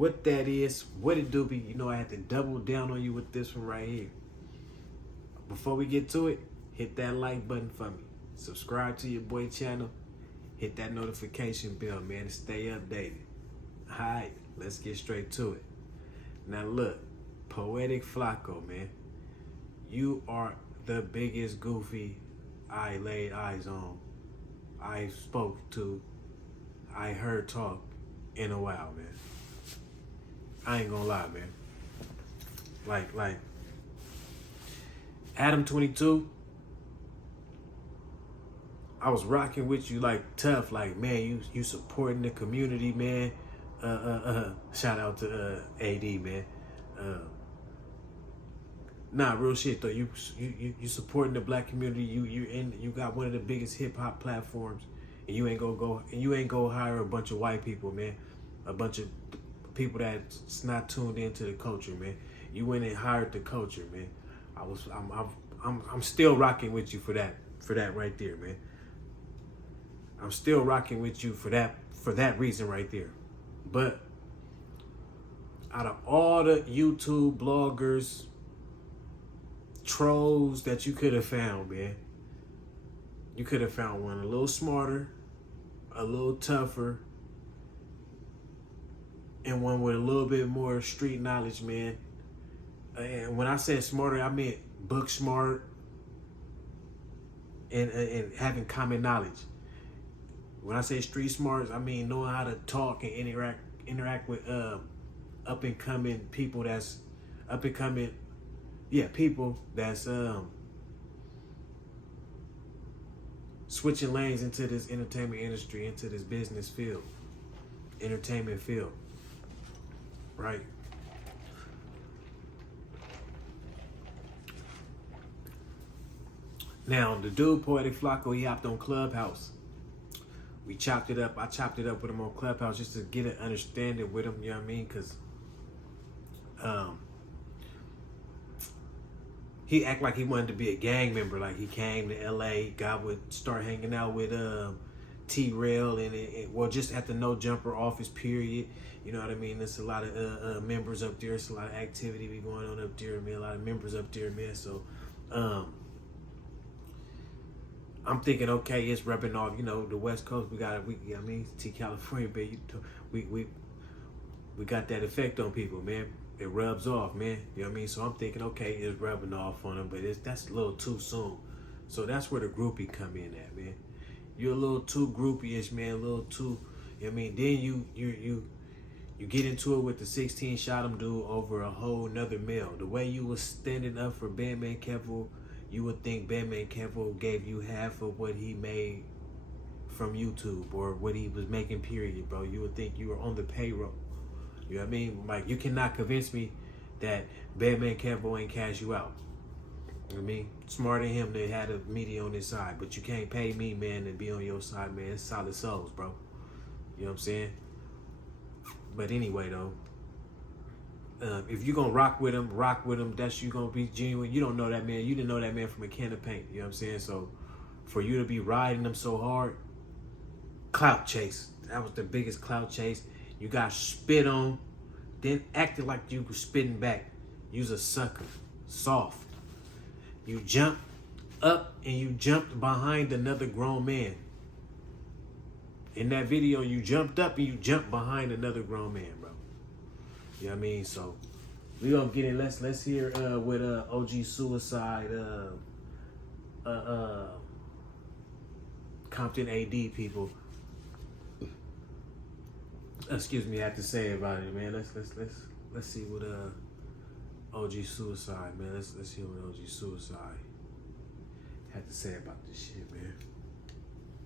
what that is, what it do be. You know, I had to double down on you with this one right here. Before we get to it, hit that like button for me. Subscribe to your boy channel. Hit that notification bell, man, to stay updated. All right, let's get straight to it. Now look, Poetik Flakko, man. You are the biggest goofy I laid eyes on, I spoke to, I heard talk in a while, man. I ain't gonna lie, man. Like, Adam 22, I was rocking with you like tough, like, man, you supporting the community, man. Shout out to AD, man. Nah, real shit though. You supporting the black community. You got one of the biggest hip hop platforms, and you ain't go hire a bunch of white people, man. A bunch of people that's not tuned into the culture, man. You went and hired the culture, man. I'm still rocking with you for that right there, man. I'm still rocking with you for that reason right there. But out of all the YouTube bloggers, trolls that you could have found, man, you could have found one a little smarter, a little tougher, and one with a little bit more street knowledge, man. And when I said smarter, I meant book smart and having common knowledge. When I say street smarts, I mean knowing how to talk and interact with up and coming people that's people that's switching lanes into this entertainment industry, into this business field, entertainment field, right? Now, the dude, Poetik Flakko, he hopped on Clubhouse. We chopped it up. I chopped it up with him on Clubhouse just to get an understanding with him, you know what I mean? Because he act like he wanted to be a gang member. Like he came to LA, God would start hanging out with T-Rail and just at the Nojumper office, period. You know what I mean? There's a lot of members up there. There's a lot of activity be going on up there, man. A lot of members up there, man. So I'm thinking, okay, it's rubbing off, you know, the West Coast. T California, baby. We got that effect on people, man. It rubs off, man. You know what I mean? So I'm thinking, okay, it's rubbing off on them, but that's a little too soon. So that's where the groupie come in at, man. You're a little too groupie-ish, man. A little too, you know what I mean? Then you get into it with the 16 shot him dude over a whole nother male. The way you was standing up for Americancholo, you would think Americancholo gave you half of what he made from YouTube or what he was making, period, bro. You would think you were on the payroll. You know what I mean? Like, you cannot convince me that Americancholo ain't cash you out. You know what I mean? Smarter than him to have a media on his side, but you can't pay me, man, and be on your side, man. It's solid souls, bro. You know what I'm saying? But anyway, though, if you're gonna rock with him, that's you gonna be genuine. You don't know that man. You didn't know that man from a can of paint. You know what I'm saying? So for you to be riding him so hard, clout chase. That was the biggest clout chase. You got spit on, then acted like you were spitting back. You's a sucker, soft. You jumped up and you jumped behind another grown man. In that video, you jumped up and you jumped behind another grown man, bro. You know what I mean? So we gonna get in. Let's hear with OG Suicide, Compton AD people. Excuse me, I have to say about it, man. Let's see what OG Suicide, man. Let's hear what OG Suicide had to say about this shit, man.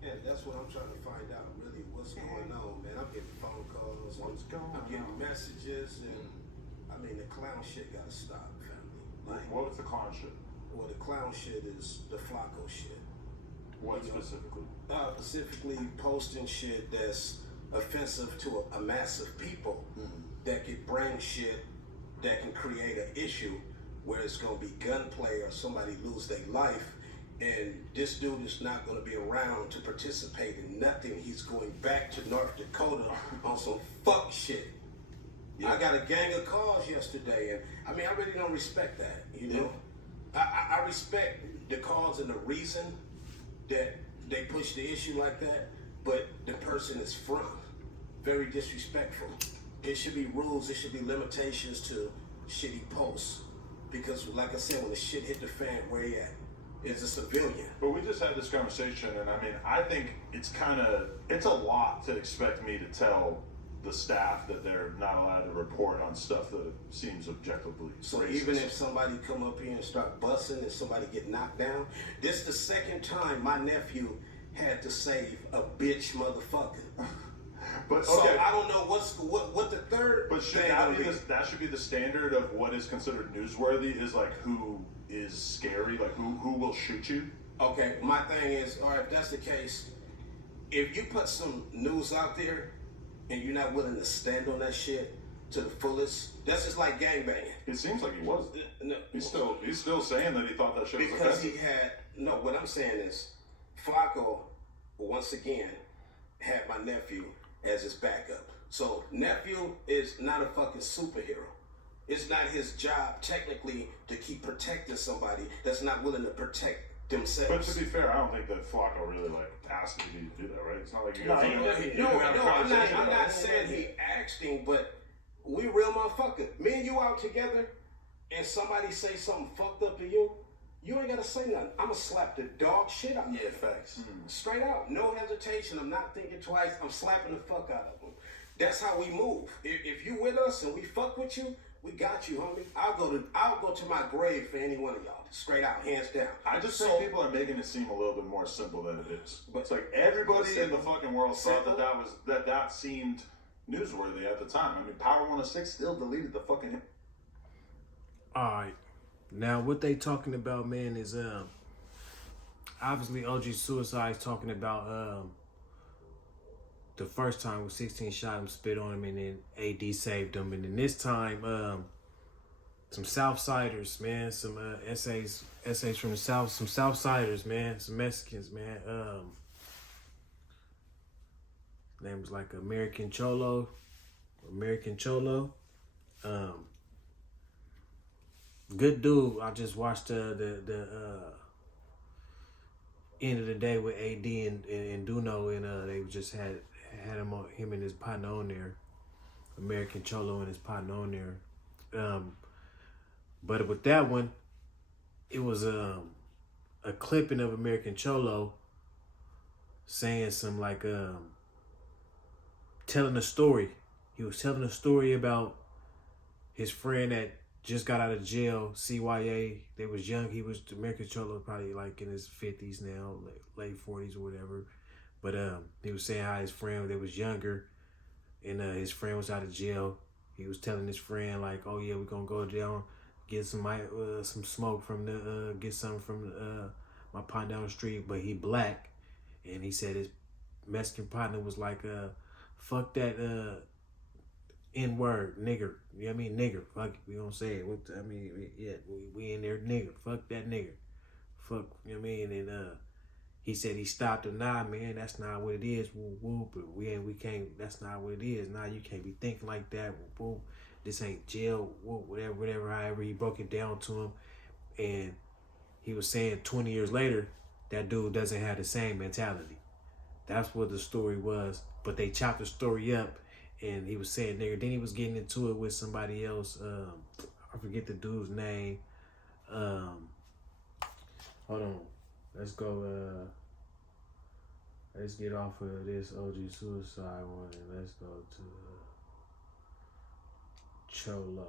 Yeah, that's what I'm trying to find out, really, what's going on, man. I'm getting phone calls, I'm getting messages, and I mean, the clown shit gotta stop, family. Like, what was the clown shit? Well, the clown shit is the Flakko shit. What specifically? Specifically posting shit that's offensive to a massive people that could bring shit that can create an issue where it's gonna be gunplay or somebody lose their life. And this dude is not going to be around to participate in nothing. He's going back to North Dakota on some fuck shit. I got a gang of calls yesterday, and I mean, I really don't respect that, you know? I respect the cause and the reason that they push the issue like that, but the person is from. Very disrespectful. There should be rules, there should be limitations to shitty posts. Because like I said, when the shit hit the fan, where he at? Is a civilian. But we just had this conversation, and I mean, I think it's a lot to expect me to tell the staff that they're not allowed to report on stuff that seems objectively So racist. even if somebody come up here and start busting and somebody get knocked down, this the second time my nephew had to save a bitch motherfucker. But So okay, I don't know what the third. but should thing that would be that should be the standard of what is considered newsworthy? Is like who is scary, like who will shoot you? Okay, my thing is, all right, if that's the case, if you put some news out there and you're not willing to stand on that shit to the fullest, that's just like gangbanging. It seems like he was. No, He's still saying that he thought that shit was because offensive. he had no. What I'm saying is, Flakko once again had my nephew as his backup. So nephew is not a fucking superhero. It's not his job technically to keep protecting somebody that's not willing to protect But themselves. to be fair, I don't think that Flakko really like asked me to do that, right? It's not like you No, guys. he- I'm not saying he asked him, but we real motherfucker. Me and you out together, and somebody say something fucked up to you, you ain't gotta say nothing. I'ma slap the dog shit out of you. facts. Straight out, no hesitation. I'm not thinking twice. I'm slapping the fuck out of them. That's how we move. If you with us and we fuck with you, we got you, homie. I'll go to my grave for any one of y'all. Straight out, hands down. I just So- think people are making it seem a little bit more simple than it is. But- It's like everybody in the fucking world thought Simple? that seemed newsworthy at the time. I mean, Power 106 still deleted the fucking. Alright. Now what they talking about, man, is obviously OG Suicide is talking about the first time when 16 shot him, spit on him, and then AD saved him. And then this time, some Southsiders, man, some essays from the South, some Southsiders, man, some Mexicans, man. Name was like Americancholo. Good dude. I just watched the end of the day with AD and Duno, and they just had him and his partner on there, Americancholo and his partner on there. But with that one, it was a clipping of Americancholo saying some like telling a story. He was telling a story about his friend that just got out of jail, CYA. They was young. He was Americancholo, probably like in his 50s now, late 40s or whatever. But he was saying how his friend, they was younger, and his friend was out of jail. He was telling his friend like, "Oh yeah, we're gonna go down, get some smoke from get something from my partner down the street." But he black, and he said his Mexican partner was like, "Fuck that N-word, nigger." You know what I mean? Nigger. Fuck it. We don't say it. We in there, nigger. Fuck that nigger. Fuck, you know what I mean? And he said he stopped him. Nah, man, that's not what it is. Woo, woo, but we can't, that's not what it is. Nah, you can't be thinking like that. Woo, woo. This ain't jail, woo, whatever, however he broke it down to him. And he was saying 20 years later, that dude doesn't have the same mentality. That's what the story was. But they chopped the story up, and he was saying nigga. Then he was getting into it with somebody else. I forget the dude's name. Hold on. Let's go. Let's get off of this OG Suicide one, and let's go to Cholo.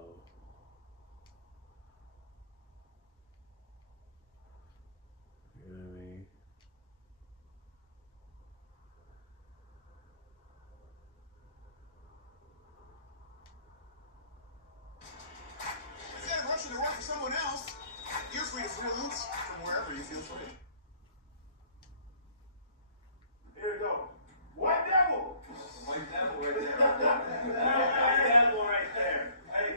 You know what I mean? Instead of rushing to work for someone else, you're free to freelance from wherever you feel free. Here we go. White devil. White devil right there. White devil right there. Hey,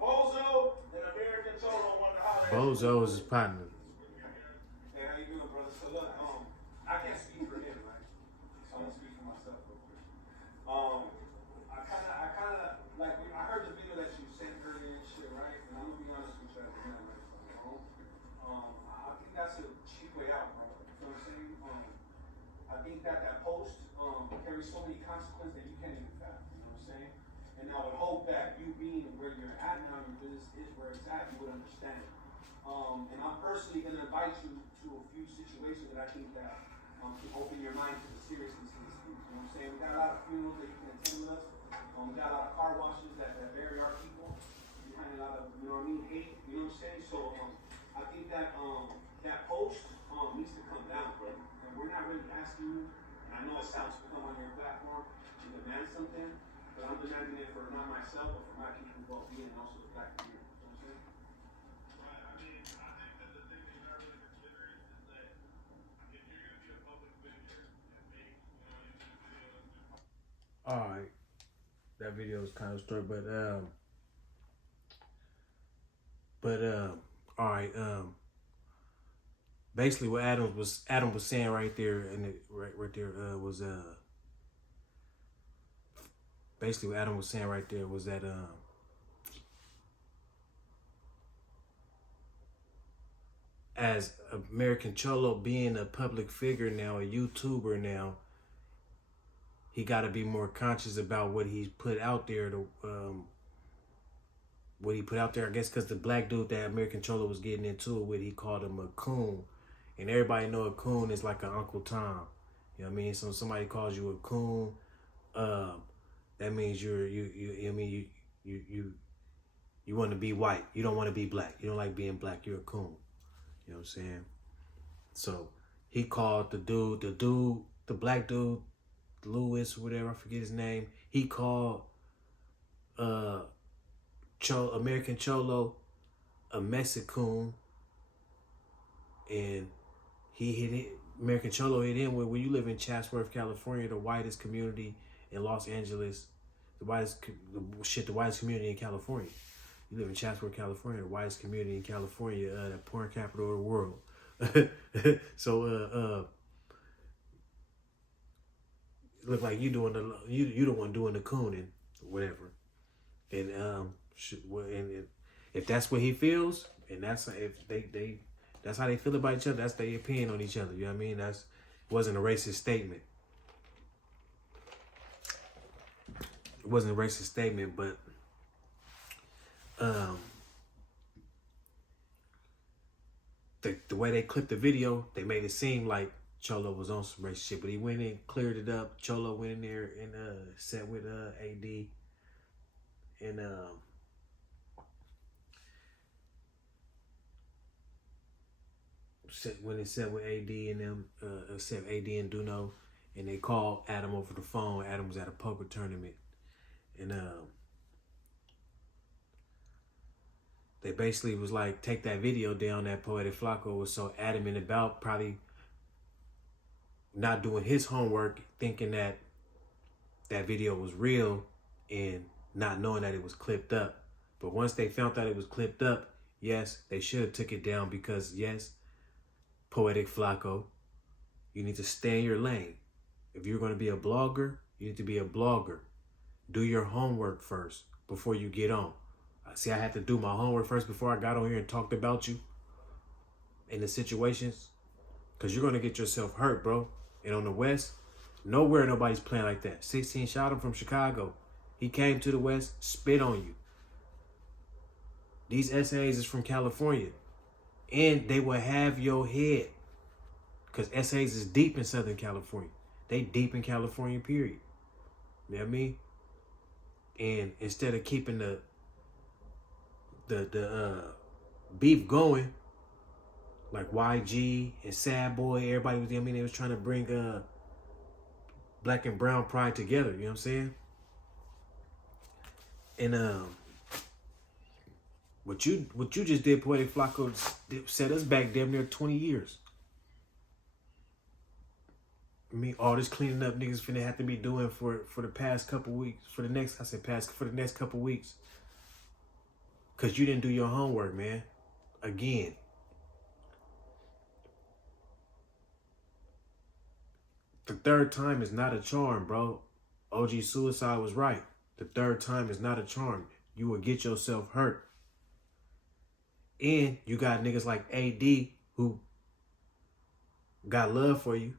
Bozo and Americancholo won the holiday. Bozo is his partner. Hey, how you doing, brother? So look, I can't speak for him, right? So I'm gonna speak for myself real quick. think that that post carries so many consequences that you can't even fathom. You know what I'm saying? And I would hope that you being where you're at now, your business is where it's at, you would understand. And I'm personally going to invite you to a few situations that I think that can open your mind to the seriousness of this thing. You know what I'm saying? We got a lot of funerals that you can attend with us. We got a lot of car washes that bury our people. We had a lot of, you know what I mean, hate. You know what I'm saying? So I think that that post needs to come down, bro. And we're not really asking you, and I know it sounds to come on your platform to demand something, but I'm demanding it for not myself, but for my people's well-being and also the black community. You know what I'm saying? Right. I mean, I think that the thing that you gotta really consider is that if you're gonna be a public figure and make, YouTube videos. All right, that video is kind of story, but all right, basically what Adam was saying right there, and right there was basically what Adam was saying right there was that as Americancholo being a public figure now, a YouTuber now, he got to be more conscious about what he's put out there. What he put out there, I guess, because the black dude that Americancholo was getting into it with, he called him a coon, and everybody know a coon is like an Uncle Tom. You know what I mean? So if somebody calls you a coon, that means you want to be white. You don't want to be black. You don't like being black. You're a coon. You know what I'm saying? So he called the black dude, Lewis, whatever, I forget his name. He called Americancholo a Mexican, and Americancholo hit him with, when you live in Chatsworth, California, the whitest community in Los Angeles, the whitest community in California. You live in Chatsworth, California, the whitest community in California, the porn capital of the world. So look like you the one doing the cooning, whatever. And if that's what he feels, and that's that's how they feel about each other, that's their opinion on each other. You know what I mean? It wasn't a racist statement. It wasn't a racist statement, but the way they clipped the video, they made it seem like Cholo was on some racist shit, but he went in, cleared it up. Cholo went in there and sat with AD, and when it sat with AD and them, except AD and Duno, and they called Adam over the phone. Adam was at a poker tournament, and they basically was like, take that video down that Poetik Flakko was so adamant about, probably not doing his homework, thinking that that video was real and not knowing that it was clipped up. But once they found out it was clipped up, yes, they should have took it down, because yes, Poetik Flakko, you need to stay in your lane. If you're going to be a blogger, you need to be a blogger. Do your homework first before you get on. See, I had to do my homework first before I got on here and talked about you in the situations, because you're going to get yourself hurt, bro. And on the West, nowhere nobody's playing like that. 16 shot him from Chicago. He came to the West, spit on you. These SAs is from California, and they will have your head, because SAs is deep in Southern California. They deep in California, period. You know what I mean? And instead of keeping the beef going, like YG and Sad Boy, everybody was, I mean, they was trying to bring black and brown pride together, you know what I'm saying? And what you just did, Poetik Flakko, set us back damn near 20 years. I mean, all this cleaning up niggas finna have to be doing for the past couple weeks, for the next couple weeks. Cause you didn't do your homework, man. Again. The third time is not a charm, bro. OG Suicide was right. The third time is not a charm. You will get yourself hurt. And you got niggas like AD who got love for you.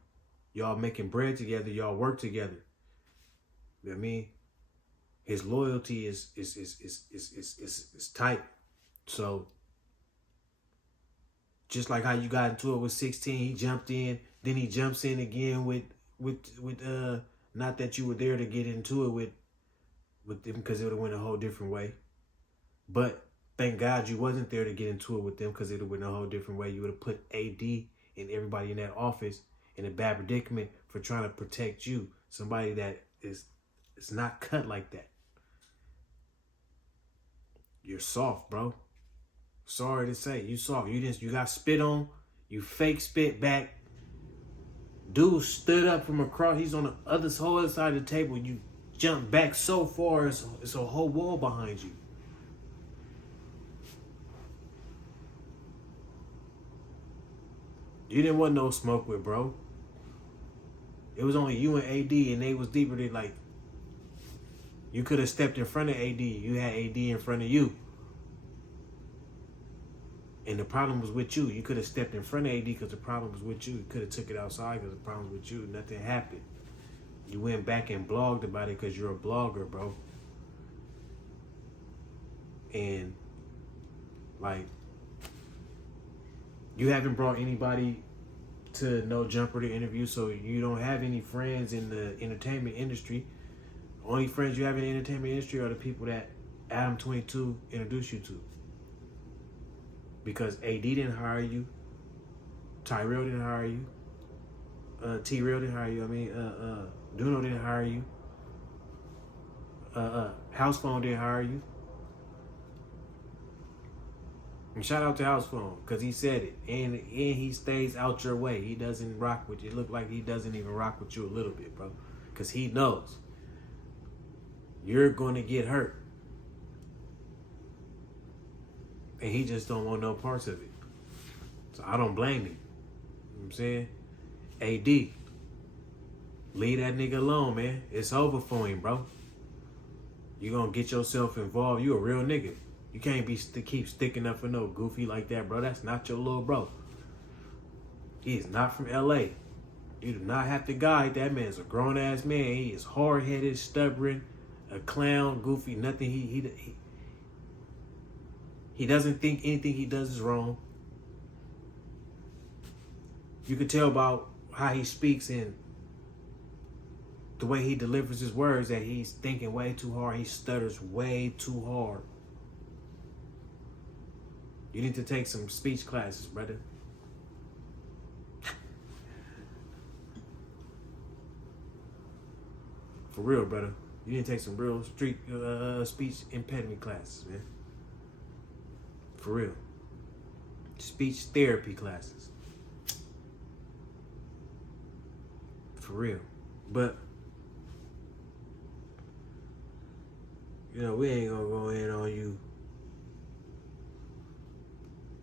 Y'all making bread together. Y'all work together. You know what I mean? His loyalty is tight. So just like how you got into it with 16, he jumped in, then he jumps in again with not that you were there to get into it with them, because it would have went a whole different way. But thank God you wasn't there to get into it with them, because it would have went a whole different way. You would have put AD and everybody in that office in a bad predicament for trying to protect you. Somebody that is not cut like that. You're soft, bro. Sorry to say, you soft. You got spit on. You fake spit back. Dude stood up from across. He's on the other whole other side of the table. You jump back so far, it's a whole wall behind you. You didn't want no smoke with, bro. It was only you and AD, and they was deeper than, like, you could have stepped in front of AD. You had AD in front of you. And the problem was with you. You could have stepped in front of AD because the problem was with you. You could have took it outside because the problem was with you. Nothing happened. You went back and blogged about it because you're a blogger, bro. And, like, you haven't brought anybody to Nojumper to interview, so you don't have any friends in the entertainment industry. Only friends you have in the entertainment industry are the people that Adam22 introduced you to. Because AD didn't hire you, Tyrell didn't hire you, T-Real didn't hire you, Duno didn't hire you, House Phone didn't hire you. And shout out to House Phone, because he said it. And he stays out your way. He doesn't rock with you. It look like he doesn't even rock with you a little bit, bro. Because he knows you're going to get hurt. And he just don't want no parts of it. So I don't blame him. You know what I'm saying? AD, leave that nigga alone, man. It's over for him, bro. You gonna get yourself involved. You a real nigga. You can't keep sticking up for no goofy like that, bro. That's not your little bro. He is not from LA. You do not have to guide that man. Is a grown-ass man. He is hard-headed, stubborn, a clown, goofy, nothing. He doesn't think anything he does is wrong. You can tell about how he speaks and the way he delivers his words that he's thinking way too hard. He stutters way too hard. You need to take some speech classes, brother. For real, brother. You need to take some real street speech impediment classes, man. For real. Speech therapy classes. For real. But, you know, we ain't gonna go in on you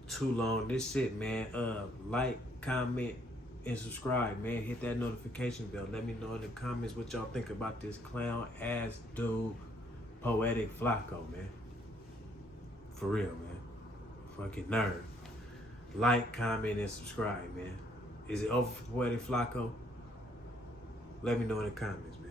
too long. This shit, man. Like, comment, and subscribe, man. Hit that notification bell. Let me know in the comments what y'all think about this clown ass dude, Poetik Flakko, man. For real, man. Fucking nerd. Like, comment, and subscribe, man. Is it over for Poetik Flakko? Let me know in the comments, man.